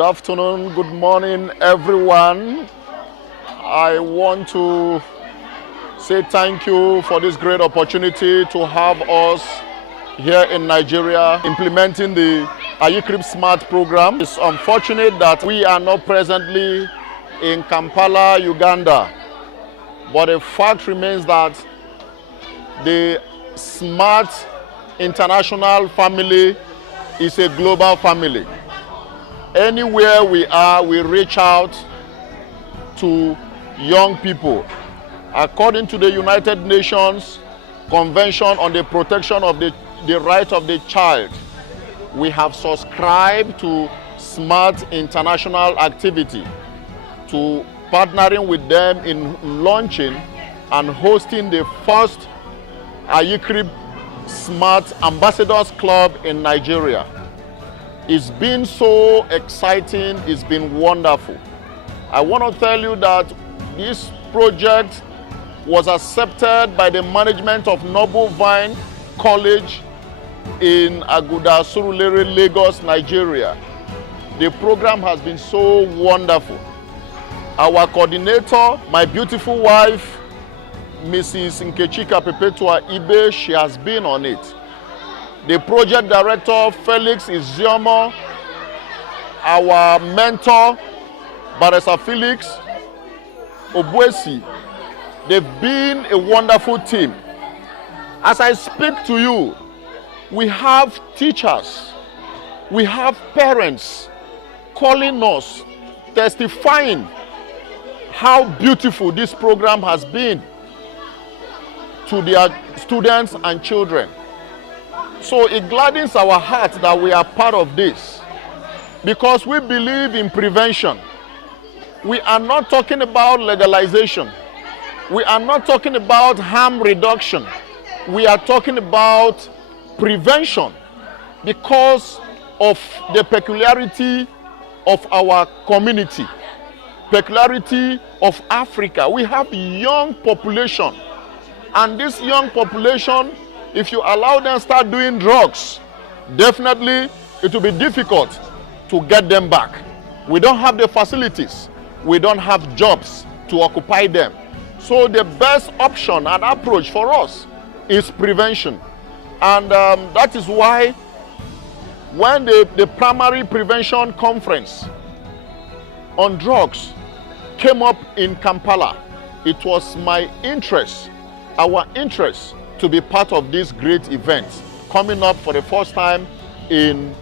Good afternoon, good morning, everyone. I want to say thank you for this great opportunity to have us here in Nigeria implementing the Ayicrip'S Smart program. It's unfortunate that we are not presently in Kampala, Uganda, but the fact remains that the Smart International family is a global family. Anywhere we are, we reach out to young people. According to the United Nations Convention on the Protection of the Right of the Child, we have subscribed to Smart International activity, to partnering with them in launching and hosting the first Ayicrip'S Smart Ambassadors Club in Nigeria. It's been so exciting, it's been wonderful. I want to tell you that this project was accepted by the management of Noble Vine College in Aguda, Surulere, Lagos, Nigeria. The program has been so wonderful. Our coordinator, my beautiful wife, Mrs. Nkechika Perpetua Ibe, she has been on it. The project director, Felix Iziomo, our mentor, Barrister Felix Obuesi, they've been a wonderful team. As I speak to you, we have teachers, we have parents calling us, testifying how beautiful this program has been to their students and children. So it gladdens our heart that we are part of this, because we believe in prevention. We are not talking about legalization. We are not talking about harm reduction. We are talking about prevention because of the peculiarity of our community, peculiarity of Africa. We have young population, and this young population, if you allow them start doing drugs, definitely it will be difficult to get them back. We don't have the facilities. We don't have jobs to occupy them. So the best option and approach for us is prevention. And that is why when the primary prevention conference on drugs came up in Kampala, it was my interest, our interest, to be part of this great event coming up for the first time in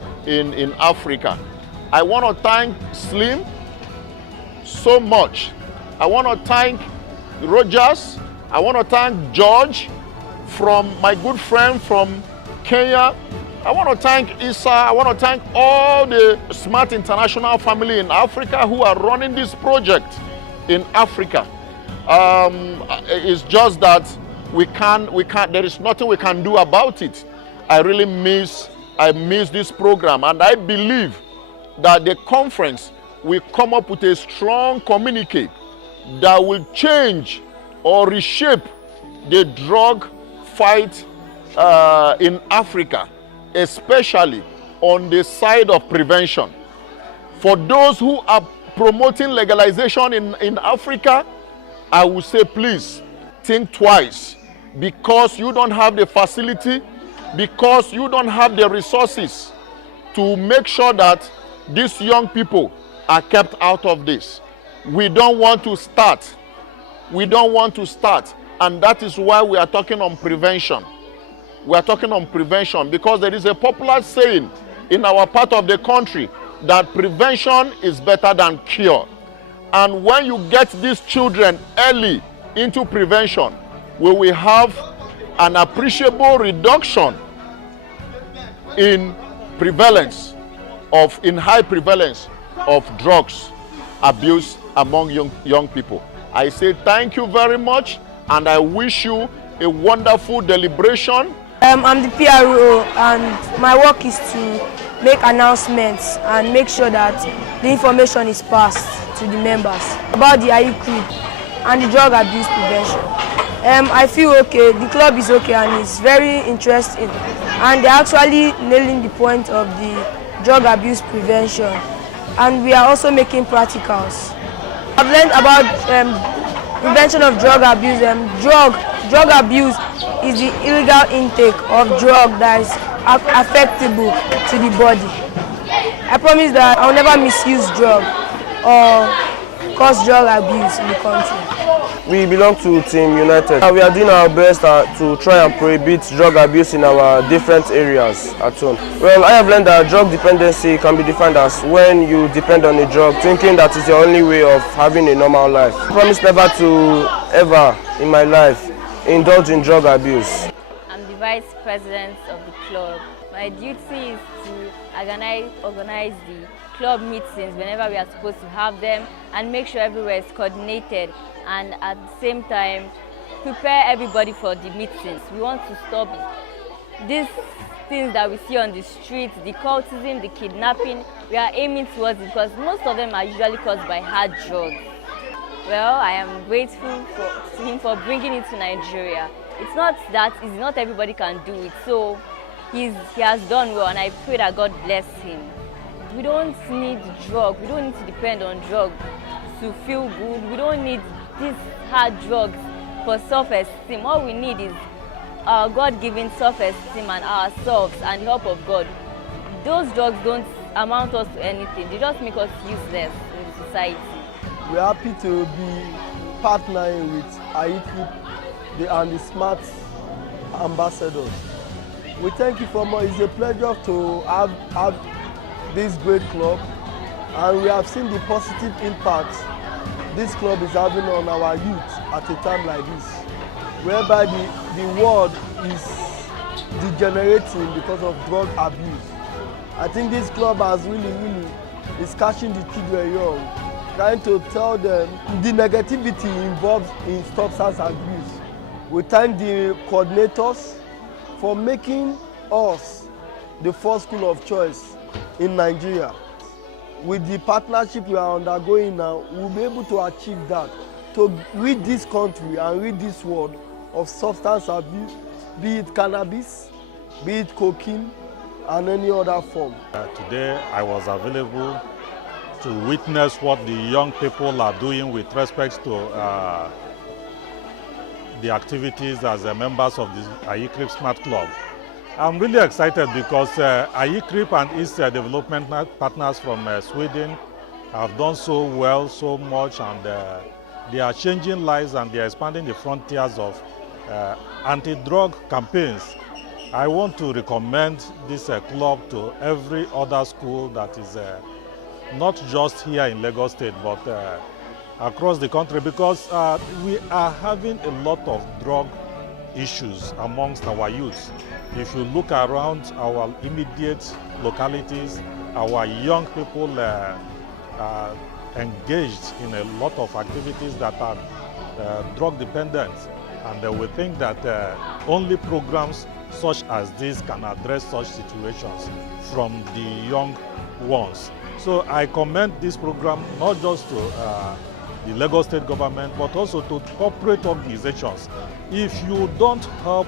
Africa. I want to thank Slim so much. I want to thank Rogers. I want to thank George, from my good friend from Kenya. I want to thank Issa. I want to thank all the Smart International family in Africa who are running this project in Africa. It's just that we can't, there is nothing we can do about it. I miss this program, and I believe that the conference will come up with a strong communique that will change or reshape the drug fight in Africa, especially on the side of prevention. For those who are promoting legalization in Africa, I would say please think twice, because you don't have the facility, because you don't have the resources to make sure that these young people are kept out of this. We don't want to start. We don't want to start. And that is why we are talking on prevention. We are talking on prevention because there is a popular saying in our part of the country that prevention is better than cure. And when you get these children early into prevention, we will have an appreciable reduction in high prevalence of drugs abuse among young people. I say thank you very much, and I wish you a wonderful deliberation. I'm the PRO, and my work is to make announcements and make sure that the information is passed to the members about the Ayicrip' and the drug abuse prevention. I feel okay, the club is okay, and it's very interesting, and they're actually nailing the point of the drug abuse prevention. and we are also making practicals. I've learned about prevention of drug abuse. Drug abuse is the illegal intake of drug that is affectable to the body. I promise that I will never misuse drug or cause drug abuse in the country. We belong to Team United. We are doing our best to try and prohibit drug abuse in our different areas at home. Well, I have learned that drug dependency can be defined as when you depend on a drug, thinking that it's your only way of having a normal life. I promise never to ever in my life indulge in drug abuse. I'm the vice president of the club. My duty is to organize the club meetings whenever we are supposed to have them and make sure everywhere is coordinated, and at the same time prepare everybody for the meetings. We want to stop these things that we see on the streets, the cultism, the kidnapping. We are aiming towards it because most of them are usually caused by hard drugs. Well, I am grateful to him for bringing it to Nigeria. It's not that easy, not everybody can do it, so he has done well, and I pray that God bless him. We don't need drugs, we don't need to depend on drugs to feel good. We don't need these hard drugs for self-esteem. All we need is our God-given self-esteem and ourselves and the help of God. Those drugs don't amount us to anything, they just make us useless in society. We're happy to be partnering with Ayicrip'S and the smart ambassadors. We thank you for more. It's a pleasure to have this great club, and we have seen the positive impact this club is having on our youth at a time like this, whereby the world is degenerating because of drug abuse. I think this club has really is catching the children young, trying to tell them the negativity involved in substance abuse. We thank the coordinators for making us the first school of choice in Nigeria. With the partnership we are undergoing now, we'll be able to achieve that, to rid this country and rid this world of substance abuse, be it cannabis, be it cocaine, and any other form. Today I was available to witness what the young people are doing with respect to the activities as members of the Ayicrip'S Smart Club. I'm really excited because Ayicrip' and its development partners from Sweden have done so well, so much, and they are changing lives and they are expanding the frontiers of anti-drug campaigns. I want to recommend this club to every other school that is not just here in Lagos State, but across the country, because we are having a lot of drug issues amongst our youth. If you look around our immediate localities, our young people are engaged in a lot of activities that are drug dependent, and we think that only programs such as this can address such situations from the young ones. So I commend this program not just to the Lagos State government, but also to corporate organizations. If you don't help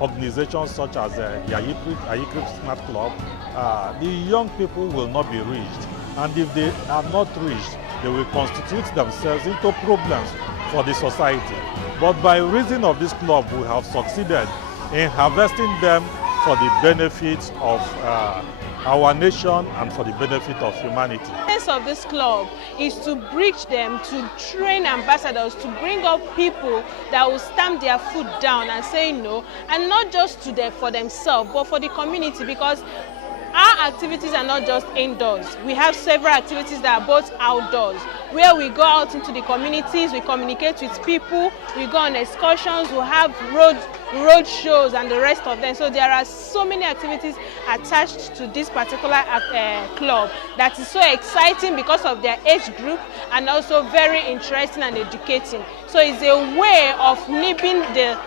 organizations such as the Ayicrip'S Smart Club, the young people will not be reached. And if they are not reached, they will constitute themselves into problems for the society. But by reason of this club, we have succeeded in harvesting them for the benefit of our nation and for the benefit of humanity. The essence of this club is to bridge them, to train ambassadors, to bring up people that will stamp their foot down and say no, and not just to them for themselves, but for the community, because our activities are not just indoors. We have several activities that are both outdoors, where we go out into the communities, we communicate with people, we go on excursions, we have road shows and the rest of them. So there are so many activities attached to this particular club that is so exciting because of their age group, and also very interesting and educating. So it's a way of nipping the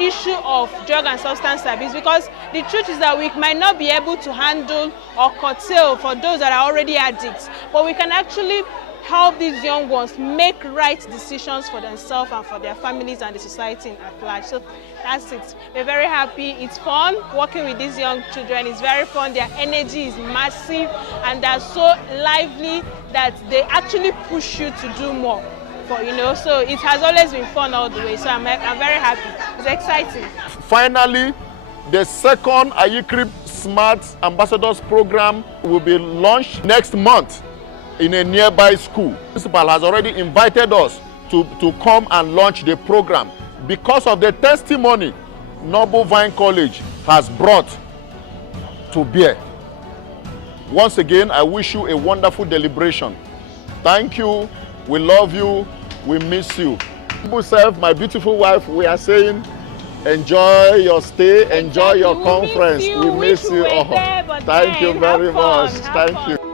issue of drug and substance abuse, because the truth is that we might not be able to handle or curtail for those that are already addicts, but we can actually help these young ones make right decisions for themselves and for their families and the society at large. So that's it. We're very happy. It's fun working with these young children. It's very fun. Their energy is massive and they're so lively that they actually push you to do more. So it has always been fun all the way. So I'm very happy. It's exciting. Finally, the second Ayicrip'S Smart Ambassadors Program will be launched next month in a nearby school. The principal has already invited us to come and launch the program because of the testimony Noble Vine College has brought to bear. Once again, I wish you a wonderful deliberation. Thank you. We love you. We miss you. Myself, my beautiful wife, we are saying enjoy your stay, enjoy your conference. We miss you all. Thank you very much. Thank you.